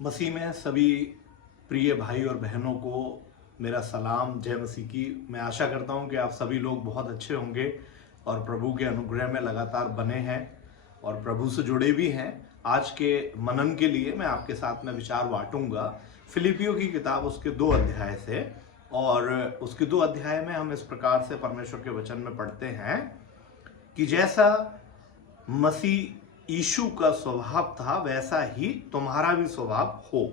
मसीह में सभी प्रिय भाई और बहनों को मेरा सलाम, जय मसीह की। मैं आशा करता हूं कि आप सभी लोग बहुत अच्छे होंगे और प्रभु के अनुग्रह में लगातार बने हैं और प्रभु से जुड़े भी हैं। आज के मनन के लिए मैं आपके साथ में विचार बांटूंगा फिलिपियों की किताब उसके 2 अध्याय से। और उसके 2 अध्याय में हम इस प्रकार से परमेश्वर के वचन में पढ़ते हैं कि जैसा मसीह यीशु का स्वभाव था वैसा ही तुम्हारा भी स्वभाव हो।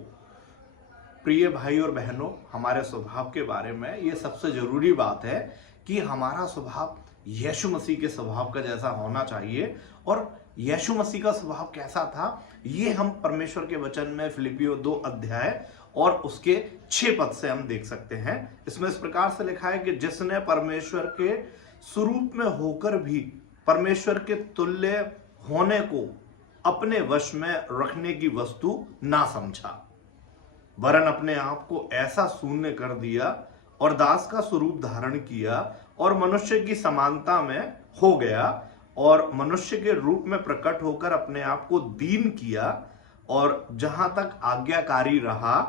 प्रिय भाई और बहनों, हमारे स्वभाव के बारे में ये सबसे जरूरी बात है कि हमारा स्वभाव यीशु मसीह के स्वभाव का जैसा होना चाहिए। और यीशु मसीह का स्वभाव कैसा था ये हम परमेश्वर के वचन में फिलिपियों 2 अध्याय और उसके 6 पद से हम देख सकते हैं। इसमें इस प्रकार से लिखा है कि जिसने परमेश्वर के स्वरूप में होकर भी परमेश्वर के तुल्य होने को अपने वश में रखने की वस्तु ना समझा, वरन अपने आप को ऐसा शून्य कर दिया और दास का स्वरूप धारण किया और मनुष्य की समानता में हो गया और मनुष्य के रूप में प्रकट होकर अपने आप को दीन किया और जहां तक आज्ञाकारी रहा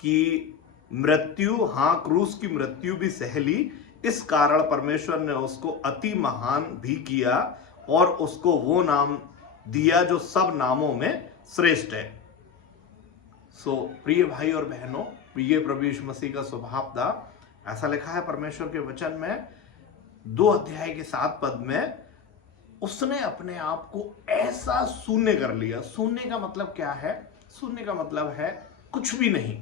कि मृत्यु, हां क्रूस की मृत्यु भी सह ली। इस कारण परमेश्वर ने उसको अति महान भी किया और उसको वो नाम दिया जो सब नामों में श्रेष्ठ है। प्रिय भाई और बहनों, प्रिय प्रभु यीशु मसीह का स्वभाव था, ऐसा लिखा है परमेश्वर के वचन में 2 अध्याय के 7 पद में, उसने अपने आप को ऐसा शून्य कर लिया। शून्य का मतलब क्या है? शून्य का मतलब है कुछ भी नहीं,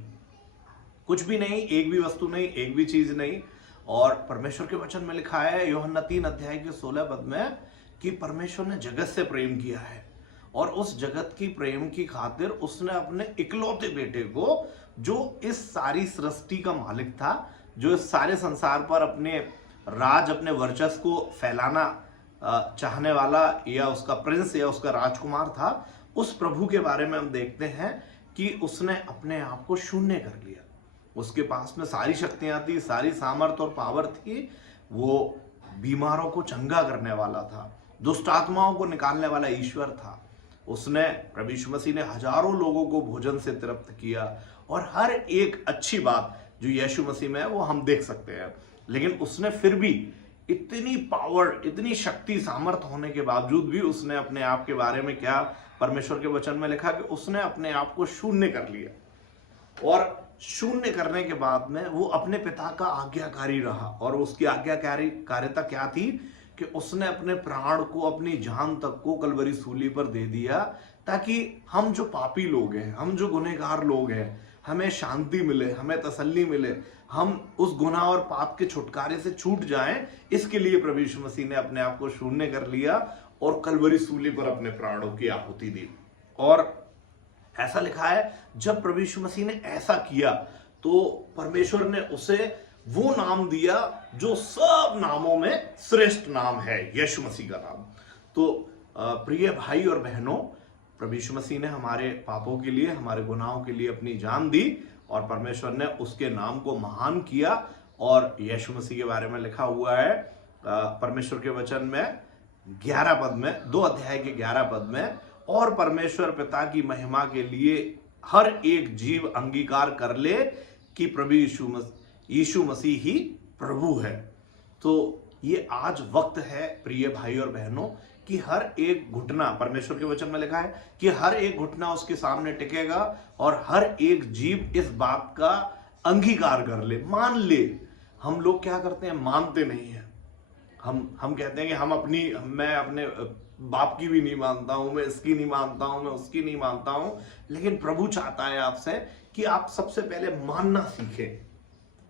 कुछ भी नहीं, एक भी वस्तु नहीं, एक भी चीज नहीं। और परमेश्वर के वचन में लिखा है यूहन्ना 3 अध्याय के 16 पद में कि परमेश्वर ने जगत से प्रेम किया है और उस जगत की प्रेम की खातिर उसने अपने इकलौते बेटे को, जो इस सारी सृष्टि का मालिक था, जो इस सारे संसार पर अपने राज, अपने वर्चस्व को फैलाना चाहने वाला या उसका प्रिंस या उसका राजकुमार था, उस प्रभु के बारे में हम देखते हैं कि उसने अपने आप को शून्य कर लिया। उसके पास में सारी शक्तियां थी, सारी सामर्थ और पावर थी। वो बीमारों को चंगा करने वाला था, दुष्ट आत्माओं को निकालने वाला ईश्वर था। उसने, प्रभु यीशु मसीह ने हजारों लोगों को भोजन से तृप्त किया और हर एक अच्छी बात जो यीशु मसीह में है वो हम देख सकते हैं। लेकिन उसने फिर भी इतनी पावर, इतनी शक्ति, सामर्थ होने के बावजूद भी उसने अपने आप के बारे में क्या परमेश्वर के वचन में लिखा कि उसने अपने आप को शून्य कर लिया। और शून्य करने के बाद में वो अपने पिता का आज्ञाकारी रहा। और उसकी आज्ञाकारी कार्यता क्या थी कि उसने अपने प्राण को, अपनी जान तक को कलवरी सूली पर दे दिया, ताकि हम जो पापी लोग हैं, हम जो गुनहगार लोग हैं, हमें शांति मिले, हमें तसल्ली मिले, हम उस गुनाह और पाप के छुटकारे से छूट जाएं। इसके लिए प्रभु यीशु मसीह ने अपने आप को शून्य कर लिया और कलवरी सूली पर अपने प्राणों की आहुति दी। और ऐसा लिखा है जब प्रभु यीशु मसीह ने ऐसा किया तो परमेश्वर ने उसे वो नाम दिया जो सब नामों में श्रेष्ठ नाम है, यीशु मसीह का नाम। तो प्रिय भाई और बहनों, प्रभु यीशु मसीह ने हमारे पापों के लिए, हमारे गुनाहों के लिए अपनी जान दी और परमेश्वर ने उसके नाम को महान किया। और यीशु मसीह के बारे में लिखा हुआ है परमेश्वर के वचन में 11 पद में, 2 अध्याय के 11 पद में, और परमेश्वर पिता की महिमा के लिए हर एक जीव अंगीकार कर ले कि प्रभु यीशु मसीह ही प्रभु है। तो ये आज वक्त है प्रिय भाई और बहनों कि हर एक घुटना, परमेश्वर के वचन में लिखा है कि हर एक घुटना उसके सामने टिकेगा और हर एक जीव इस बात का अंगीकार कर ले, मान ले। हम लोग क्या करते हैं? मानते नहीं हैं। हम कहते हैं कि मैं अपने बाप की भी नहीं मानता हूं, मैं इसकी नहीं मानता हूं, मैं उसकी नहीं मानता हूं। लेकिन प्रभु चाहता है आपसे कि आप सबसे पहले मानना सीखें।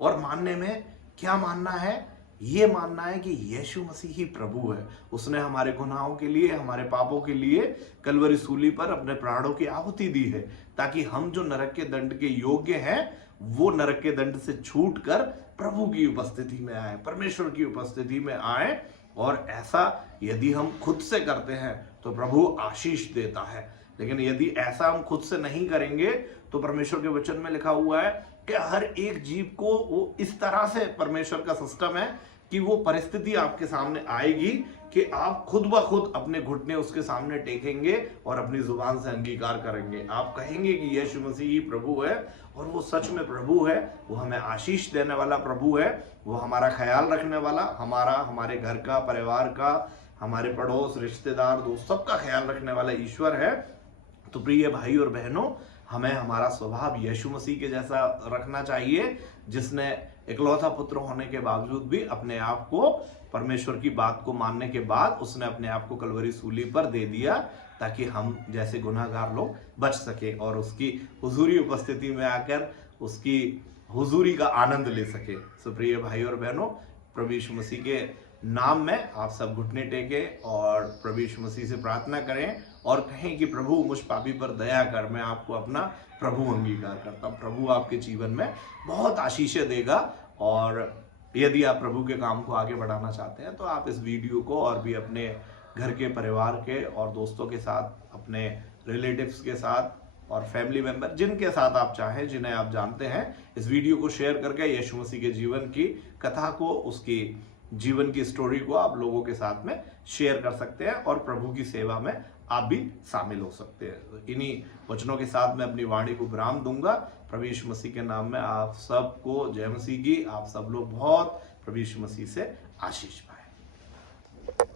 और मानने में क्या मानना है? ये मानना है कि यीशु मसीह ही प्रभु है। उसने हमारे गुनाहों के लिए, हमारे पापों के लिए कलवरी सूली पर अपने प्राणों की आहुति दी है, ताकि हम जो नरक के दंड के योग्य हैं वो नरक के दंड से छूटकर प्रभु की उपस्थिति में आए, परमेश्वर की उपस्थिति में आए। और ऐसा यदि हम खुद से करते हैं तो प्रभु आशीष देता है। लेकिन यदि ऐसा हम खुद से नहीं करेंगे तो परमेश्वर के वचन में लिखा हुआ है कि हर एक जीव को वो इस तरह से, परमेश्वर का सिस्टम है कि वो परिस्थिति आपके सामने आएगी कि आप खुद ब खुद अपने घुटने उसके सामने टेकेंगे और अपनी जुबान से अंगीकार करेंगे। आप कहेंगे कि यीशु मसीह ही प्रभु है, और वो सच में प्रभु है। वो हमें आशीष देने वाला प्रभु है। वो हमारा ख्याल रखने वाला, हमारे घर का, परिवार का, हमारे पड़ोस, रिश्तेदार, दोस्त, सबका ख्याल रखने वाला ईश्वर है। तो प्रिय भाई और बहनों, हमें हमारा स्वभाव यीशु मसीह के जैसा रखना चाहिए, जिसने इकलौता पुत्र होने के बावजूद भी अपने आप को, परमेश्वर की बात को मानने के बाद उसने अपने आप को कलवरी सूली पर दे दिया, ताकि हम जैसे गुनाहगार लोग बच सके और उसकी हुजूरी उपस्थिति में आकर उसकी हुजूरी का आनंद ले सके। सो प्रिय भाई और बहनों, प्रभु यीशु मसीह के नाम में आप सब घुटने टेकें और प्रभु यीशु मसीह से प्रार्थना करें और कहें कि प्रभु मुझ पापी पर दया कर, मैं आपको अपना प्रभु अंगीकार करता हूँ। प्रभु आपके जीवन में बहुत आशीषें देगा। और यदि आप प्रभु के काम को आगे बढ़ाना चाहते हैं तो आप इस वीडियो को और भी अपने घर के, परिवार के और दोस्तों के साथ, अपने रिलेटिव्स के साथ और फैमिली मेंबर, जिनके साथ आप चाहें, जिन्हें आप जानते हैं, इस वीडियो को शेयर करके यीशु मसीह के जीवन की कथा को, उसकी जीवन की स्टोरी को आप लोगों के साथ में शेयर कर सकते हैं और प्रभु की सेवा में आप भी शामिल हो सकते हैं। इन्हीं वचनों के साथ मैं अपनी वाणी को विराम दूंगा। प्रभु यीशु मसीह के नाम में आप सबको जय मसीह की। आप सब लोग बहुत प्रभु यीशु मसीह से आशीष पाए।